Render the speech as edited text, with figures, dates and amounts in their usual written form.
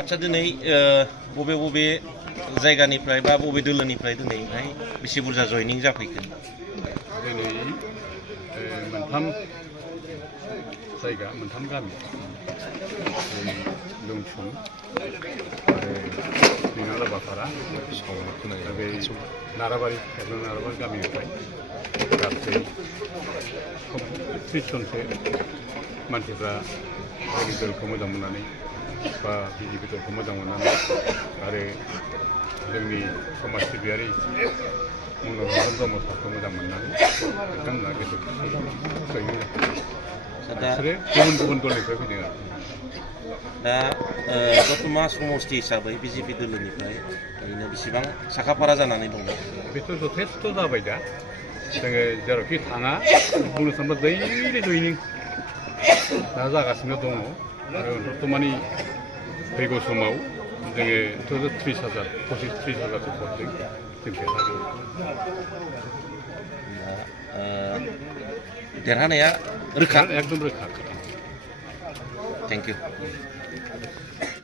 आच्छा दिनै बबे बबे जायगानिफ्राय बा बबे दोलोनिफ्राय दिनैहाय बेसे बुरजा जयनिं जाफैखो? दिनै मोनथाम जायगा मोनथाम गामि लुंथुन आरो निनालाबापारा बे नाराबारि गामिनिफ्राय गासै 30 जनसो मानसिफ्रा जोंनि दलखौ मोजां मोननानै बा बिजेपि दलखौ मोजां मोननानै आरो जोंनि समाज सिबियारि मनरन्जन ब्रह्म सारखौ मोजां मोननानै बिथांमोना गोसो खुसियै बिसोरो गुबुन दलनिफ्राय फैदों आरो दा दतमा समष्टि हिसाबै बिजेपि दोलोनिफ्राय ओरैनो बेसेबां साखाफारा जानानै दङ? बेथ' जथेस्थ' जाबाय दा जोङो जेरावखि थाङा बुंनो थाङोब्ला दैलि जयनिं दा जागासिनो दङ आरो बर्थमाननि फैगौ समाव जोङो 30,000 25-30,000 भटजों जों देरहागोन। देरहानाया रोखा? एकदम रोखा। Thank you.